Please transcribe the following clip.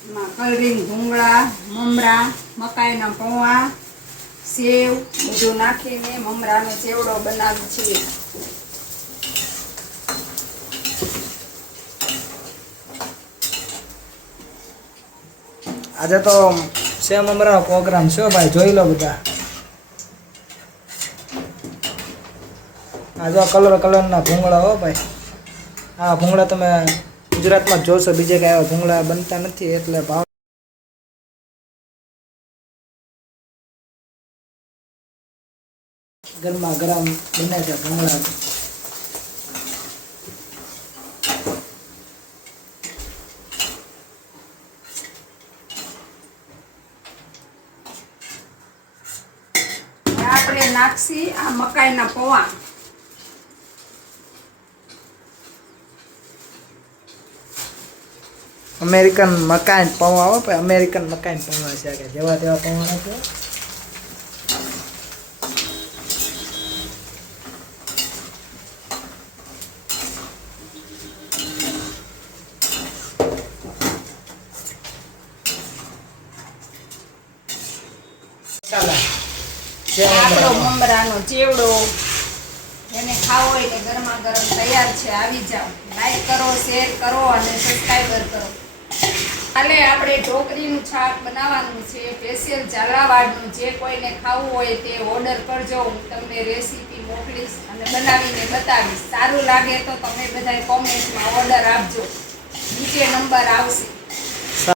Colouring ભૂંગળા, મમરા, મકાઈના પૌવા, સેવ બધું નાખીને મમરાનો ચેવડો બનાવી છીએ. આજે તો સેવ મમરાનો પ્રોગ્રામ છે ભાઈ, જોઈ લો બધા. આ જો કલરના ભૂંગળા હો ભાઈ. આ ભૂંગળા તમે ગુજરાતમાં જોશો, બીજે કાંઈ એવા ભૂંગળા બનતા નથી, એટલે ભાવ ગરમા ગરમ બને છે ભૂંગળા. આપણે નાખશી આ મકાઈના પૌવા. અમેરિકન મકાઈ પૌવા હો ભાઈ, અમેરિકન મકાઈ પૌવા છે કે જેવા તેવા પૌવા નથી. આપણો મમરાનો ચેવડો એને ખાવો હોય એટલે ગરમા ગરમ તૈયાર છે. આવી જાઓ, લાઈક કરો, શેર કરો અને સબસ્ક્રાઈબર કરો. કાલે આપણે ઢોકળીનું શાક બનાવવાનું છે, સ્પેશિયલ ઝાલાવાડનું. જે કોઈને ખાવું હોય તે ઓર્ડર કરજો, હું તમને રેસીપી મોકલીશ અને બનાવીને બતાવીશ. સારું લાગે તો તમે બધાય કોમેન્ટમાં ઓર્ડર આપજો, નીચે નંબર આવશે.